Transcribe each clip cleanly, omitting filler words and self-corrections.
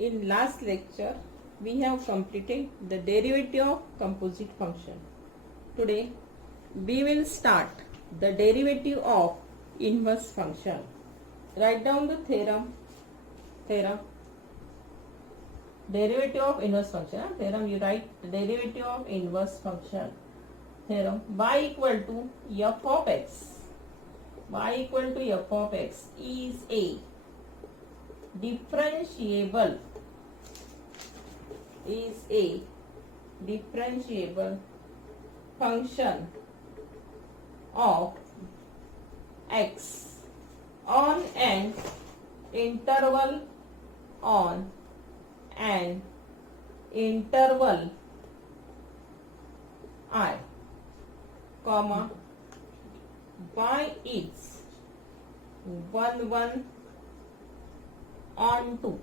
In last lecture, we have completed the derivative of composite function. Today, we will start the derivative of inverse function. Write down the theorem. Derivative of inverse function. Theorem, you write the derivative of inverse function. Theorem, y equal to f of x. Y equal to f of x is a differentiable function of x on an interval I, comma, y is 1 on 2,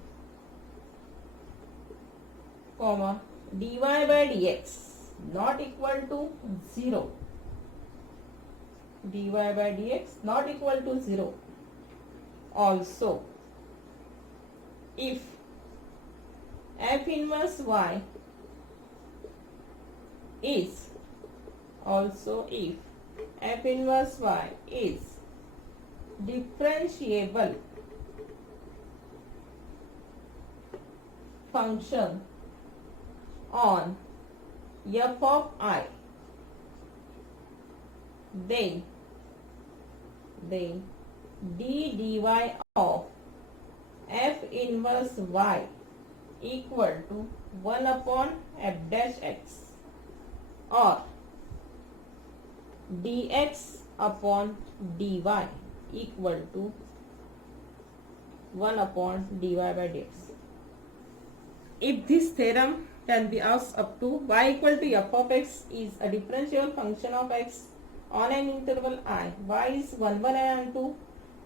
comma, dy by dx not equal to 0. Dy by dx not equal to 0. Also, if f inverse y is differentiable function on f of I, then d dy of f inverse y equal to 1 upon f dash x, or dx upon dy equal to 1 upon dy by dx. If this theorem can be asked up to y equal to f of x is a differentiable function of x on an interval I, y is 1 and 2,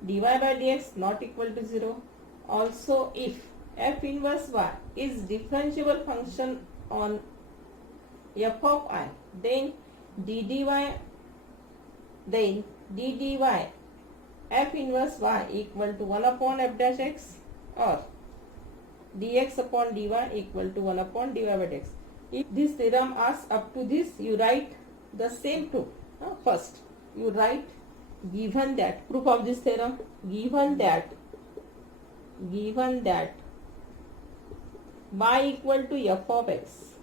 dy by dx not equal to 0. Also, if f inverse y is differentiable function on f of I, then d dy f inverse y equal to 1 upon f dash x, or dx upon dy equal to 1 upon dy by dx. If this theorem asks up to this, you write the same proof. First, you write given that, proof of this theorem, given that y equal to f of x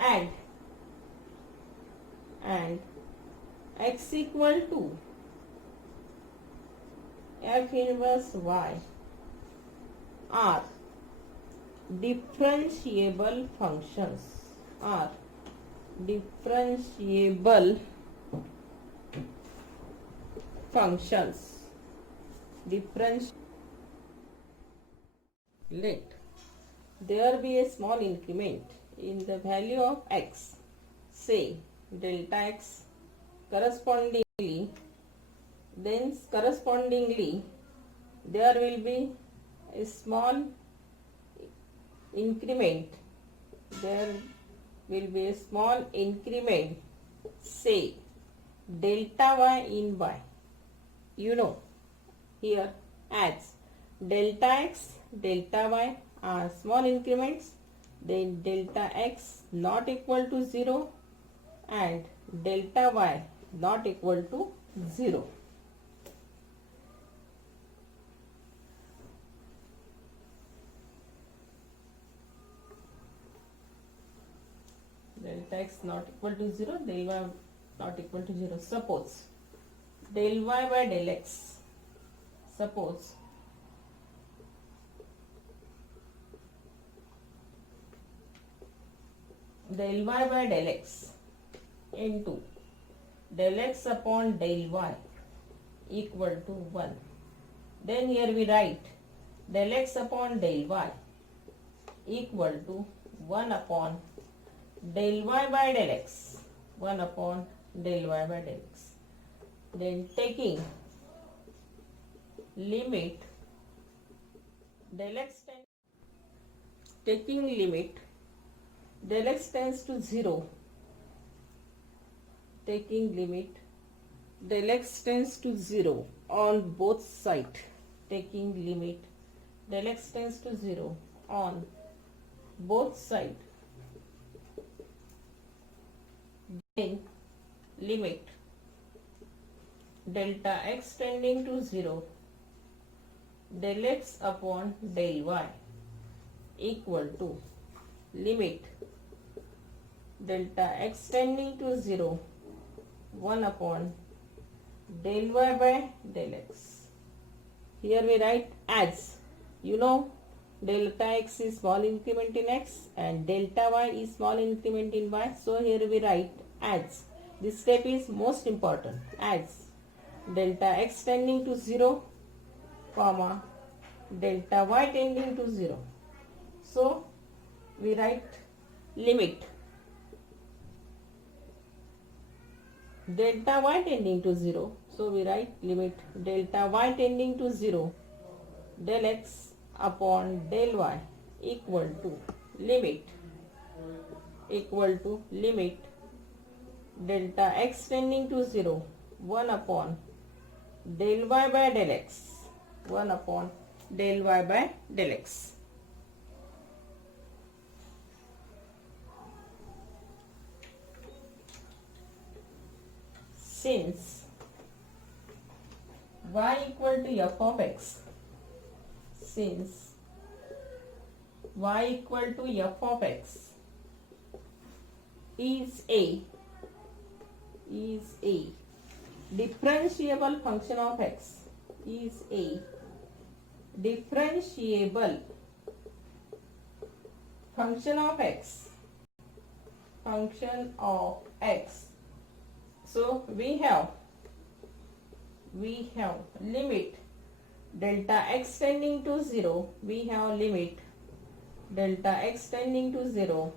and x equal to f inverse y are differentiable functions, let there be a small increment in the value of x, say delta x, correspondingly there will be a small increment, say delta y in y. Here as delta x, delta y are small increments, then delta x not equal to 0 and delta y not equal to 0. Delta x not equal to 0, del y not equal to 0. Suppose del y by del x, del y by del x into del x upon del y equal to 1. Then here we write del x upon del y equal to 1 upon del y by del x, 1 upon del y by del x. Then taking limit del x tends to 0, taking limit del x tends to 0 on both sides, taking limit del x tends to 0 on both sides, then limit delta x tending to 0 del x upon del y equal to limit delta x tending to 0 1 upon del y by del x. Here we write as, you know, delta x is small increment in x and delta y is small increment in y. So here we write as. This step is most important. As delta x tending to 0 comma delta y tending to 0. So we write limit delta y tending to 0. So we write limit delta y tending to 0 del x upon del y equal to limit delta x tending to 0 1 upon del y by del x, 1 upon del y by del x. Since y equal to f of x, since y equal to f of x is a differentiable function of x, is a differentiable function of x, so we have limit delta x tending to 0, we have limit delta x tending to 0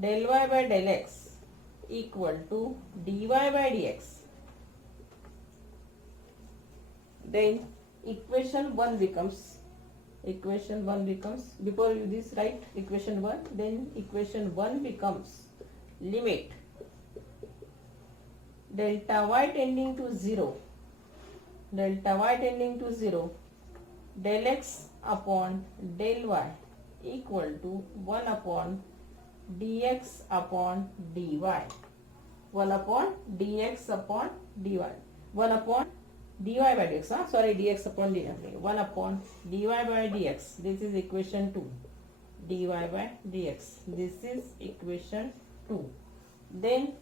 del y by del x equal to dy by dx. Then equation 1 becomes, before you this write equation 1, then equation 1 becomes limit delta y tending to 0 del x upon del y equal to 1 upon dx upon dy, 1 upon dx upon dy, 1 upon dy by dx, dx upon dy, 1 upon dy by dx. This is equation 2, dy by dx. This is equation 2. Then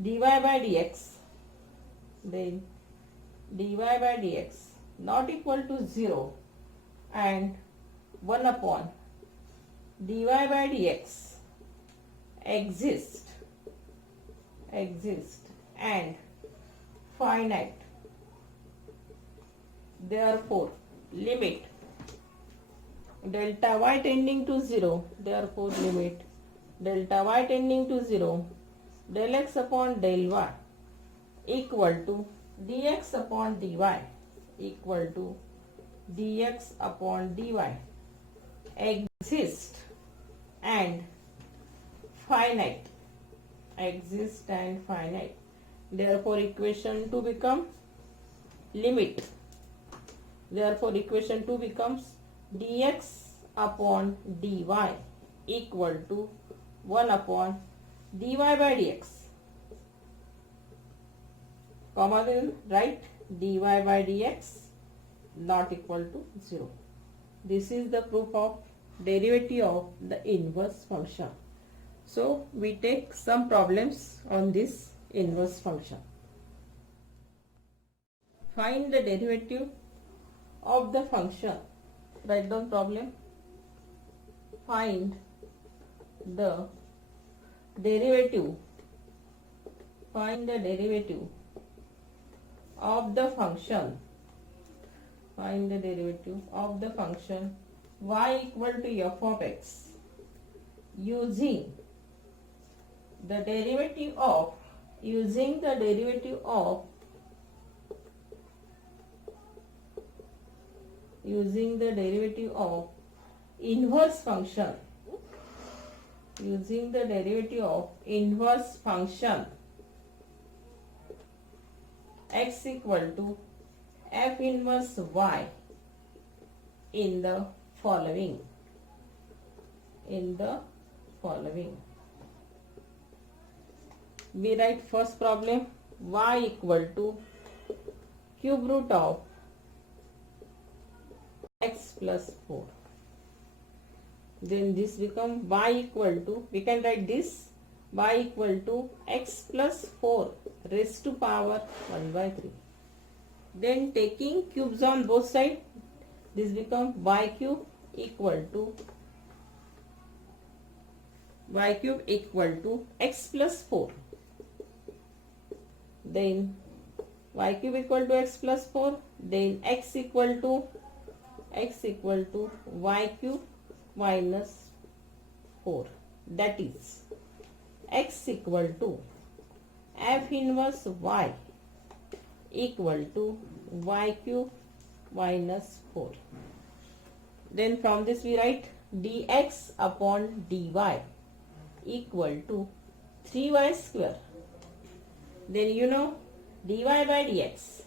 dy by dx, not equal to 0 and 1 upon dy by dx exist and finite. Therefore limit delta y tending to 0, therefore limit delta y tending to 0 del x upon del y equal to dx upon dy, equal to dx upon dy exist and finite, therefore equation 2 become limit, therefore equation 2 becomes dx upon dy equal to 1 upon dy by dx, comma then write dy by dx not equal to 0. This is the proof of derivative of the inverse function. So we take some problems on this inverse function. Find the derivative of the function. Write down problem. Find the derivative of the function, y equal to f of x using the derivative of inverse function, x equal to f inverse y in the following. In the following. We write first problem, y equal to cube root of x plus 4. Then this become y equal to, we can write this, y equal to x plus 4 raised to power 1 by 3. Then taking cubes on both sides, this become y cube equal to x plus 4. Then y cube equal to x plus 4. Then x equal to y cube minus 4. That is x equal to f inverse y equal to y cube minus 4. Then from this we write dx upon dy equal to 3y square. Then you know dy by dx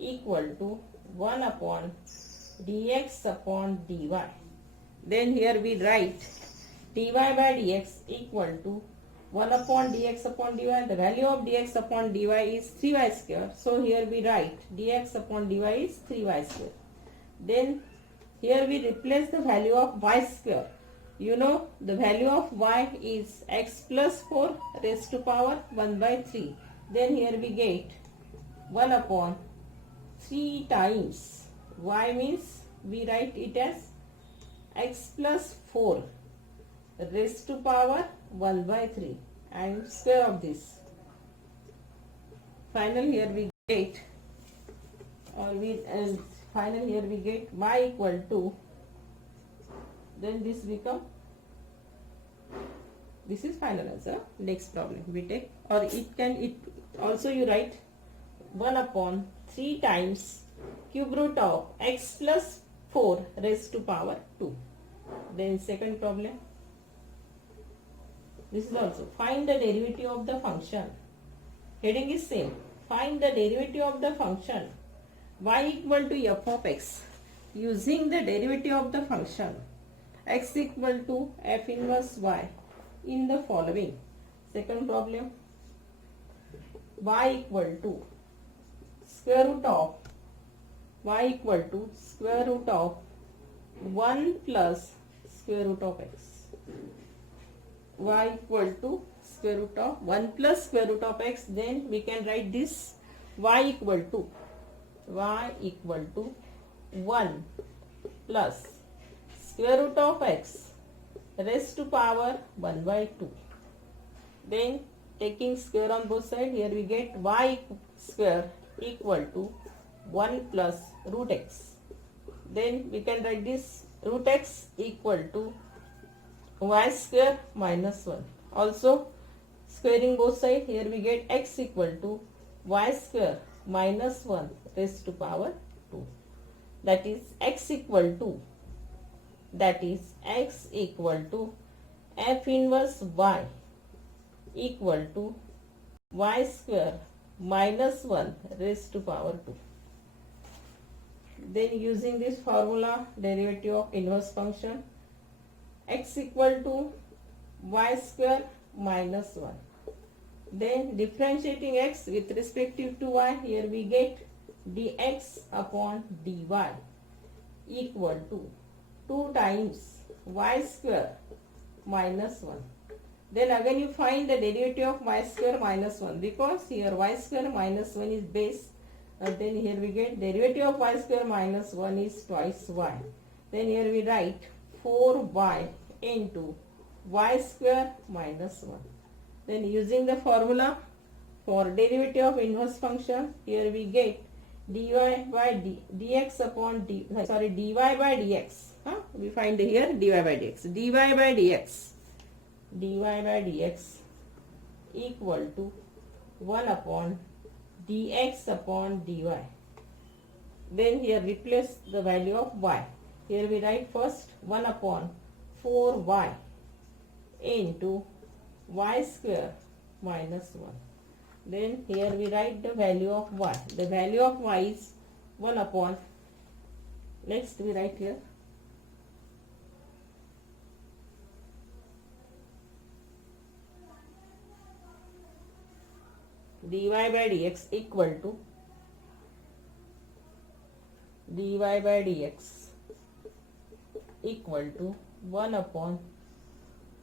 equal to 1 upon dx upon dy. Then here we write dy by dx equal to 1 upon dx upon dy. The value of dx upon dy is 3y square. So here we write dx upon dy is 3y square. Then here we replace the value of y square. You know the value of y is x plus 4 raised to power 1 by 3. Then here we get 1 upon 3 times y, means we write it as x plus 4 raised to power 1 by 3 and square of this. Finally here we get y equal to, then this become, this is final answer. Next problem we take, or it also you write 1 upon 3 times cube root of x plus 4 raised to power 2. Then second problem, this is also find the derivative of the function. Heading is same, find the derivative of the function y equal to f of x using the derivative of the function x equal to f inverse y in the following. Second problem, y equal to square root of 1 plus square root of x. Y equal to square root of 1 plus square root of x. Then we can write this y equal to 1 plus square root of x raised to power 1 by 2. Then taking square on both sides, here we get y square equal to 1 plus root x. Then we can write this root x equal to y square minus 1. Also squaring both sides, here we get x equal to y square minus 1 raised to power 2. That is x equal to f inverse y equal to y square minus 1 raised to power 2. Then using this formula, derivative of inverse function, x equal to y square minus 1. Then differentiating x with respect to y, here we get dx upon dy equal to 2 times y square minus 1. Then again you find the derivative of y square minus 1, because here y square minus 1 is base. Then here we get derivative of y square minus 1 is twice y. Then here we write 4y into y square minus 1. Then using the formula for derivative of inverse function, here we get dy by dx upon dy by dx. We find here dy by dx. dy by dx equal to 1 upon dx upon dy. Then here replace the value of y. Here we write first 1 upon 4y into y square minus 1. Then here we write the value of y. The value of y is 1 upon Next we write here dy by dx equal to dy by dx equal to 1 upon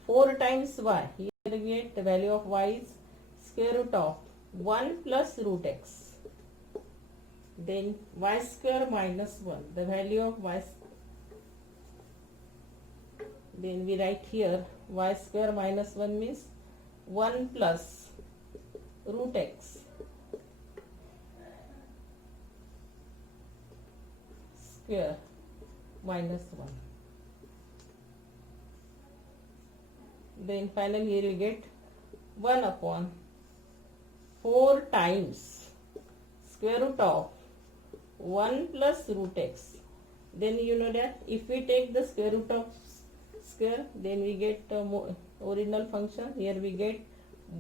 4 times y. Here we get the value of y is square root of 1 plus root x. Then y square minus 1. The value of y. Then we write here y square minus 1 means 1 plus root x square minus 1. Then finally here we get 1 upon 4 times square root of 1 plus root x. Then you know that if we take the square root of square, then we get original function. Here we get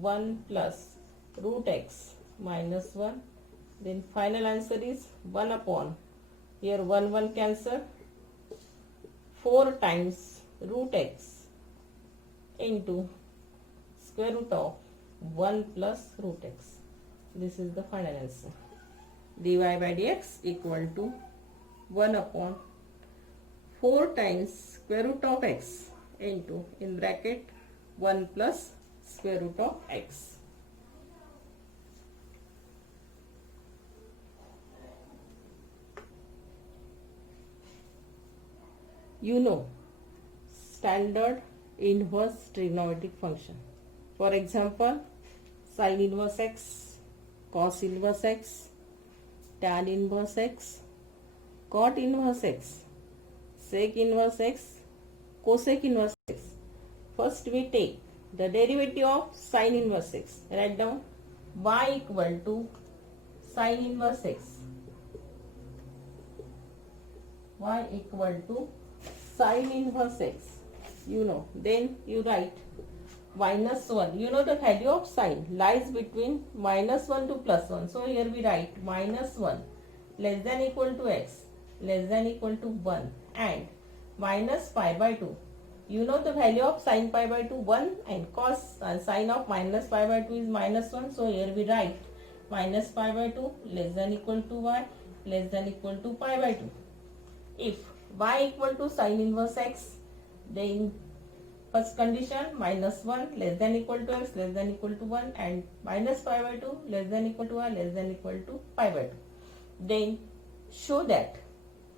1 plus root x minus 1. Then final answer is 1 upon, here 1 cancel, 4 times root x into square root of 1 plus root x. This is the final answer. dy by dx equal to 1 upon 4 times square root of x into, in bracket, 1 plus square root of x. You know standard inverse trigonometric function. For example, sin inverse x, cos inverse x, tan inverse x, cot inverse x, sec inverse x, cosec inverse x. First we take the derivative of sin inverse x. Write down y equal to sin inverse x. Y equal to sin inverse x. You know, then you write minus 1. You know the value of sine lies between minus 1 to plus 1. So here we write minus 1 less than equal to x less than equal to 1 and minus pi by 2. You know the value of sin pi by 2 1 and cos sine of minus pi by 2 is minus 1. So here we write minus pi by 2 less than equal to y less than equal to pi by 2. If y equal to sin inverse x, then first condition minus 1 less than equal to x less than equal to 1 and minus pi by 2 less than equal to y less than equal to pi by 2. Then show that,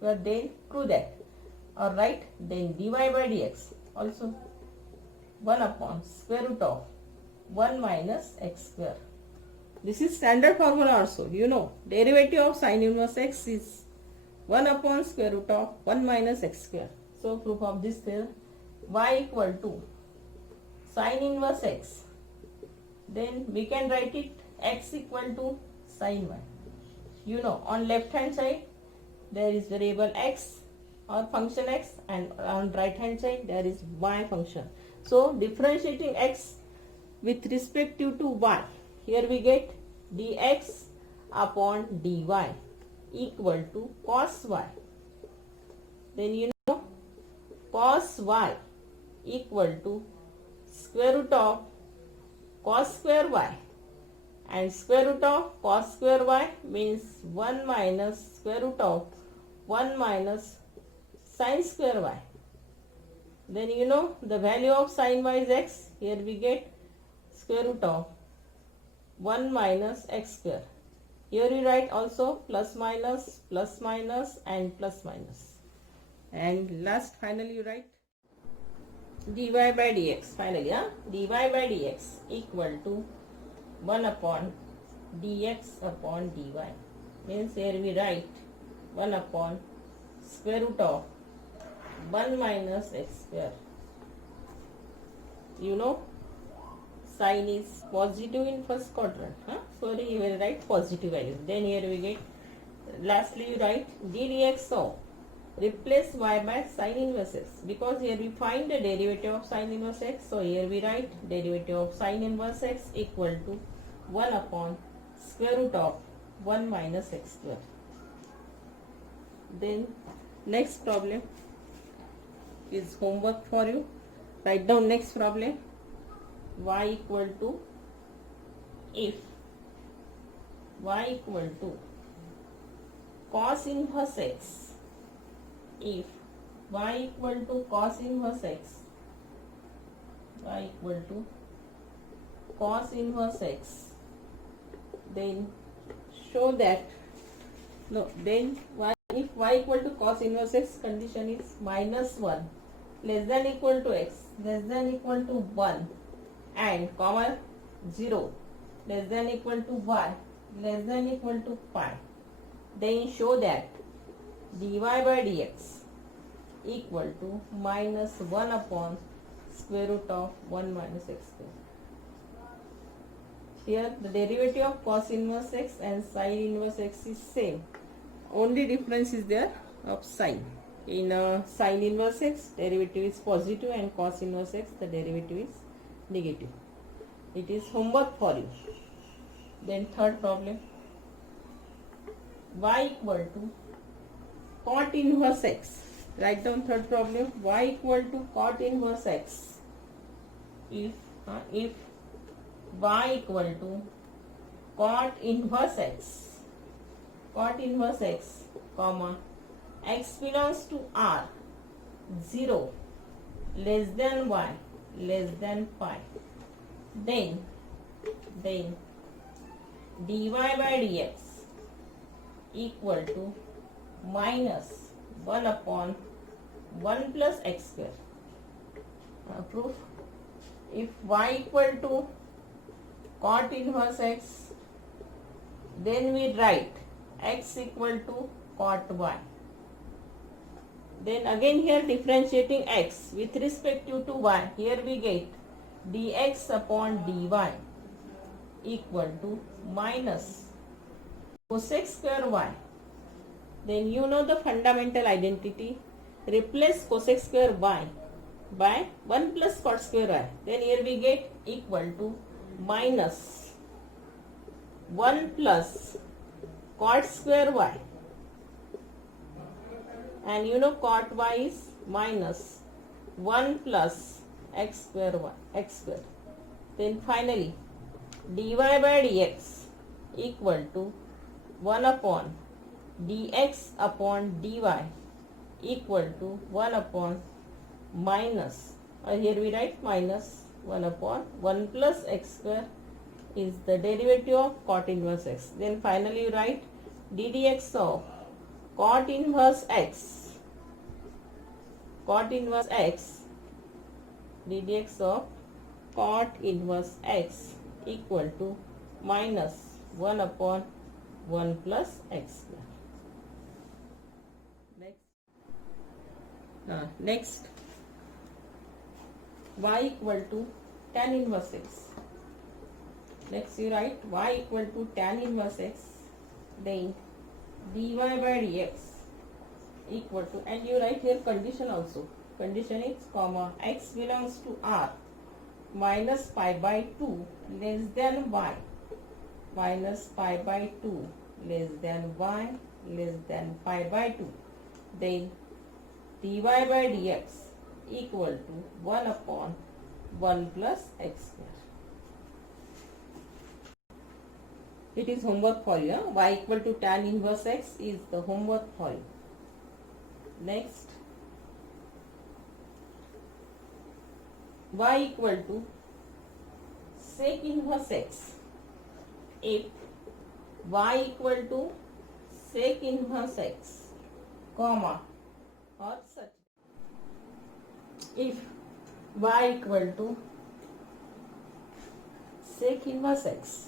or then prove that. Alright, then dy by dx also 1 upon square root of 1 minus x square. This is standard formula also. You know derivative of sin inverse x is 1 upon square root of 1 minus x square. So proof of this theorem, y equal to sin inverse x. Then we can write it x equal to sin y. You know on left hand side there is variable x or function x and on right hand side there is y function. So differentiating x with respect to y, here we get dx upon dy equal to cos y. Then you know cos y equal to square root of cos square y, and square root of cos square y means 1 minus square root of 1 minus sin square y. Then you know the value of sin y is x. Here we get square root of 1 minus x square. Here we write also plus minus and plus minus. And last finally you write dy by dx. Finally, dy by dx equal to 1 upon dx upon dy. Means here we write 1 upon square root of 1 minus x square. You know sign is positive in first quadrant. So you will write positive value. Then here we get, lastly you write ddx of, replace y by sin inverse x, because here we find the derivative of sin inverse x. So here we write derivative of sin inverse x equal to 1 upon square root of 1 minus x square. Then Next problem is homework for you. Write down next problem. Y equal to, if y equal to cos inverse x, if y equal to cos inverse x, y equal to cos inverse x, then show that, no, then y, if y equal to cos inverse x, condition is minus 1 less than equal to x less than equal to 1 and comma 0 less than equal to y less than equal to pi, then show that dy by dx equal to minus 1 upon square root of 1 minus x square. Here the derivative of cos inverse x and sin inverse x is same. Only difference is there of sign. In sin inverse x, derivative is positive, and cos inverse x, the derivative is negative. It is homework for you. Then third problem. Y equal to cot inverse x. Write down third problem. Y equal to cot inverse x. If y equal to cot inverse x, comma, x belongs to R, 0 less than y less than pi, then dy by dx equal to minus 1 upon 1 plus x square. Proof. If y equal to cot inverse x, then we write x equal to cot y. Then again here differentiating x with respect to y, here we get dx upon dy equal to minus cosec square y. Then you know the fundamental identity. Replace cosec square y by 1 plus cot square y. Then here we get equal to minus 1 plus cot square y. And you know cot y is minus 1 plus x square y, x square. Then finally dy by dx equal to 1 upon dx upon dy equal to 1 upon minus, here we write minus 1 upon 1 plus x square is the derivative of cot inverse x. Then finally you write ddx of cot inverse x, ddx of cot inverse x equal to minus 1 upon 1 plus x square. Next, y equal to tan inverse x. Next you write y equal to tan inverse x, then dy by dx equal to, and you write here condition also. Condition is comma x belongs to R minus pi by 2 less than y, minus pi by 2 less than y less than pi by 2. Then dy by dx equal to 1 upon 1 plus x square. It is homework for you. Y equal to tan inverse x is the homework for you. Next, y equal to sec inverse x. If y equal to sec inverse x, comma, or such. If y equal to sec inverse x,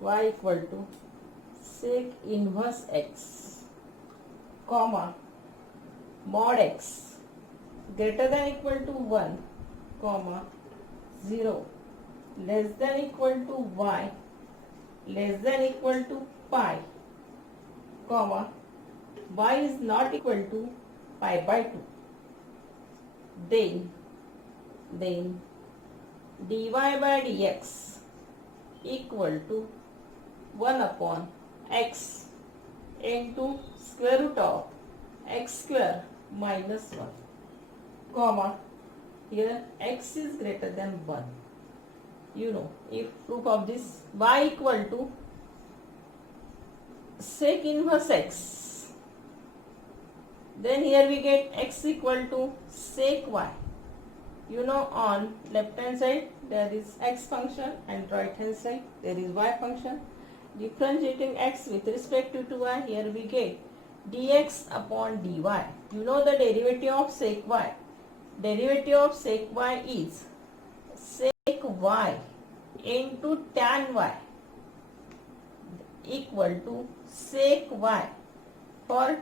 y equal to sec inverse x, comma, mod x greater than equal to 1, comma, 0 less than equal to y less than equal to pi, comma, y is not equal to pi by 2. Then dy by dx equal to 1 upon x into square root of x square minus 1, comma, here x is greater than 1. You know, if proof of this, y equal to sec inverse x, then here we get x equal to sec y. You know, on left hand side there is x function and right hand side there is y function. Differentiating x with respect to y, here we get dx upon dy. You know the derivative of sec y. Derivative of sec y is sec y into tan y equal to sec y. For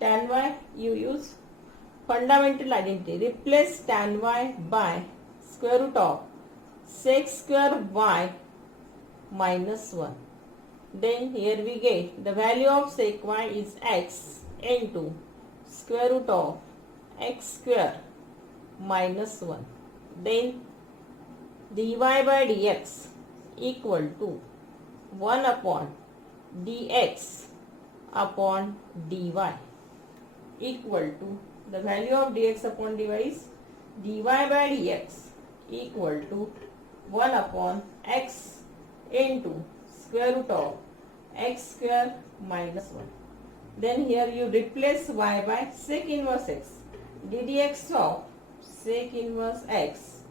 tan y you use fundamental identity. Replace tan y by square root of sec square y minus 1. Then here we get the value of sec y is x into square root of x square minus 1. Then dy by dx equal to 1 upon dx upon dy equal to the value of dx upon dy is dy by dx equal to 1 upon x into square root of x square minus 1. Then here you replace y by sec inverse x. ddx of sec inverse x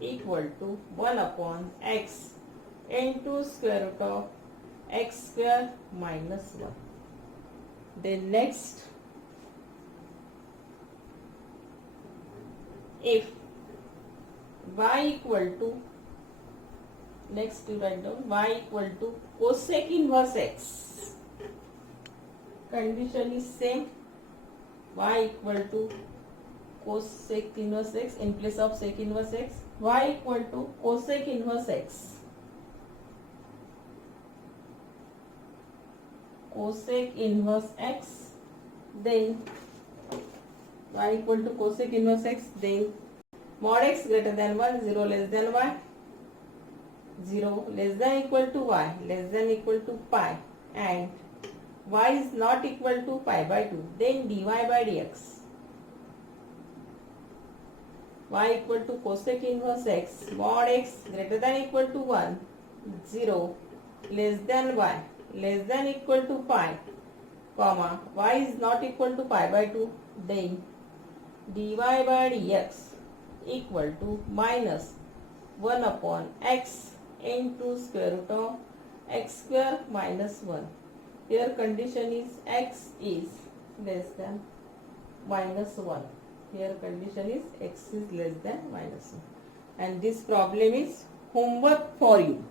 equal to 1 upon x into square root of x square minus 1. Then next, if y equal to, next to write down y equal to cosec inverse x. Condition is same, y equal to cosec inverse x in place of sec inverse x. Y equal to cosec inverse x. Cosec inverse x, then y equal to cosec inverse x, then mod x greater than 1, 0 less than y, 0 less than equal to y, less than equal to pi, and y is not equal to pi by 2, then dy by dx. Y equal to cosec inverse x, mod x greater than equal to 1, 0 less than y, less than equal to pi, comma, y is not equal to pi by 2, then dy by dx equal to minus 1 upon x into square root of x square minus 1. Here condition is x is less than minus 1. Here condition is x is less than minus 1. And this problem is homework for you.